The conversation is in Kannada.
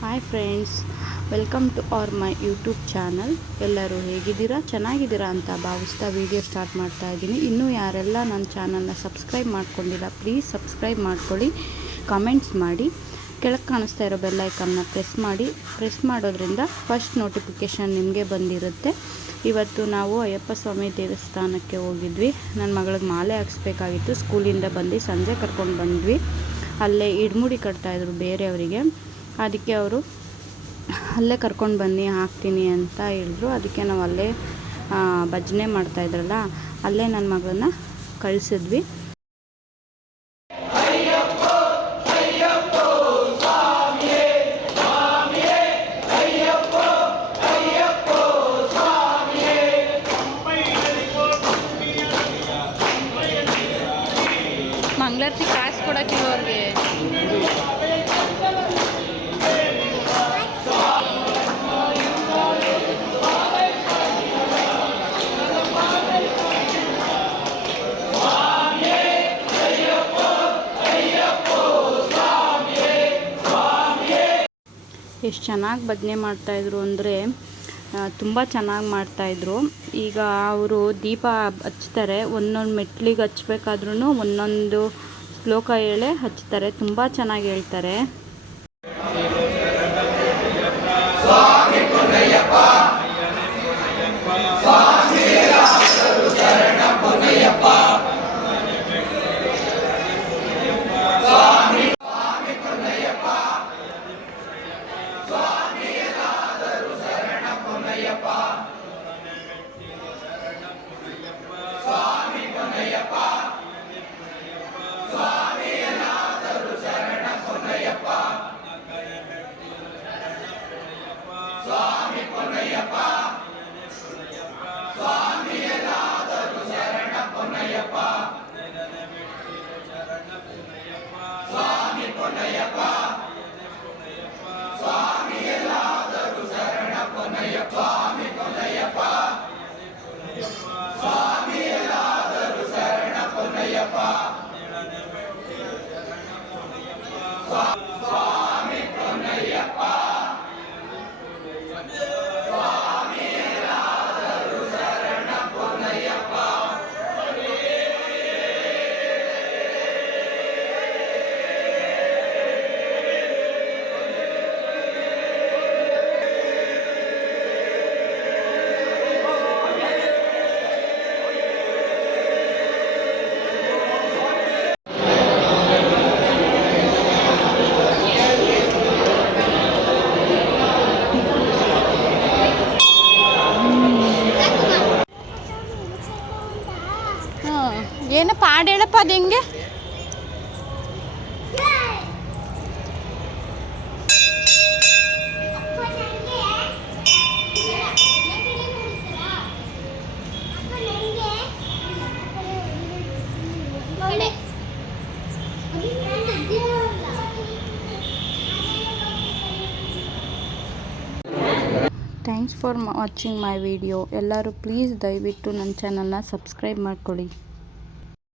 Hi friends welcome to our my YouTube channel ಎಲ್ಲರೂ ಹೇಗಿದ್ದೀರಾ? ಚೆನ್ನಾಗಿದ್ದೀರಾ ಅಂತ ಭಾವಿಸ್ತಾ ವಿಡಿಯೋ ಸ್ಟಾರ್ಟ್ ಮಾಡ್ತಾ ಇದ್ದೀನಿ. ಇನ್ನೂ ಯಾರೆಲ್ಲ ನನ್ನ ಚಾನಲ್ನ ಸಬ್ಸ್ಕ್ರೈಬ್ ಮಾಡ್ಕೊಂಡಿಲ್ಲ ಪ್ಲೀಸ್ ಸಬ್ಸ್ಕ್ರೈಬ್ ಮಾಡ್ಕೊಳ್ಳಿ. ಕಮೆಂಟ್ಸ್ ಮಾಡಿ. ಕೆಳಗೆ ಕಾಣಿಸ್ತಾ ಇರೋ ಬೆಲ್ಲೈಕನ್ನ ಪ್ರೆಸ್ ಮಾಡಿ. ಪ್ರೆಸ್ ಮಾಡೋದ್ರಿಂದ ಫಸ್ಟ್ ನೋಟಿಫಿಕೇಷನ್ ನಿಮಗೆ ಬಂದಿರುತ್ತೆ. ಇವತ್ತು ನಾವು ಅಯ್ಯಪ್ಪ ಸ್ವಾಮಿ ದೇವಸ್ಥಾನಕ್ಕೆ ಹೋಗಿದ್ವಿ. ನನ್ನ ಮಗಳಿಗೆ ಮಾಲೆ ಹಾಕ್ಸ್ಬೇಕಾಗಿತ್ತು. ಸ್ಕೂಲಿಂದ ಬಂದು ಸಂಜೆ ಕರ್ಕೊಂಡು ಬಂದ್ವಿ. ಅಲ್ಲೇ ಇಡ್ಮುಡಿ ಕಟ್ತಾಯಿದ್ರು ಬೇರೆಯವರಿಗೆ. ಅದಕ್ಕೆ ಅವರು, ಅಲ್ಲೇ ಕರ್ಕೊಂಡು ಬನ್ನಿ, ಹಾಕ್ತೀನಿ ಅಂತ ಹೇಳಿದ್ರು. ಅದಕ್ಕೆ ನಾವು ಅಲ್ಲೇ ಭಜನೆ ಮಾಡ್ತಾಯಿದ್ರಲ್ಲ ಅಲ್ಲೇ ನನ್ನ ಮಗಳನ್ನ ಕಳಿಸಿದ್ವಿ. ಮಂಗಳಾರತಿ ಕಾಸು ಕೊಡೋಕ್ಕಿಲ್ಲ ಅವ್ರಿಗೆ ಎಷ್ಟು ಚೆನ್ನಾಗಿ ಭಜನೆ ಮಾಡ್ತಾಯಿದ್ರು ಅಂದರೆ ತುಂಬ ಚೆನ್ನಾಗಿ ಮಾಡ್ತಾಯಿದ್ರು ಈಗ ಅವರು ದೀಪ ಹಚ್ತಾರೆ, ಒಂದೊಂದು ಮೆಟ್ಲಿಗೆ ಹಚ್ಬೇಕಾದ್ರೂ ಒಂದೊಂದು ಶ್ಲೋಕ ಹೇಳೇ ಹಚ್ತಾರೆ, ತುಂಬ ಚೆನ್ನಾಗಿ ಹೇಳ್ತಾರೆ. பொன்னையப்பா சுவாமி எல்லாதரு சரண பொன்னையப்பா பொன்னையப்பா சுவாமி எல்லாதரு சரண பொன்னையப்பா ಏನಪ್ಪ ಹಾಡು ಹೇಳಪ್ಪ ಅದು ಹೆಂಗೆ? Thanks for watching my video ಎಲ್ಲರೂ ಪ್ಲೀಸ್ ದಯವಿಟ್ಟು ನನ್ನ ಚಾನಲ್ನ ಸಬ್ಸ್ಕ್ರೈಬ್ ಮಾಡ್ಕೊಳ್ಳಿ.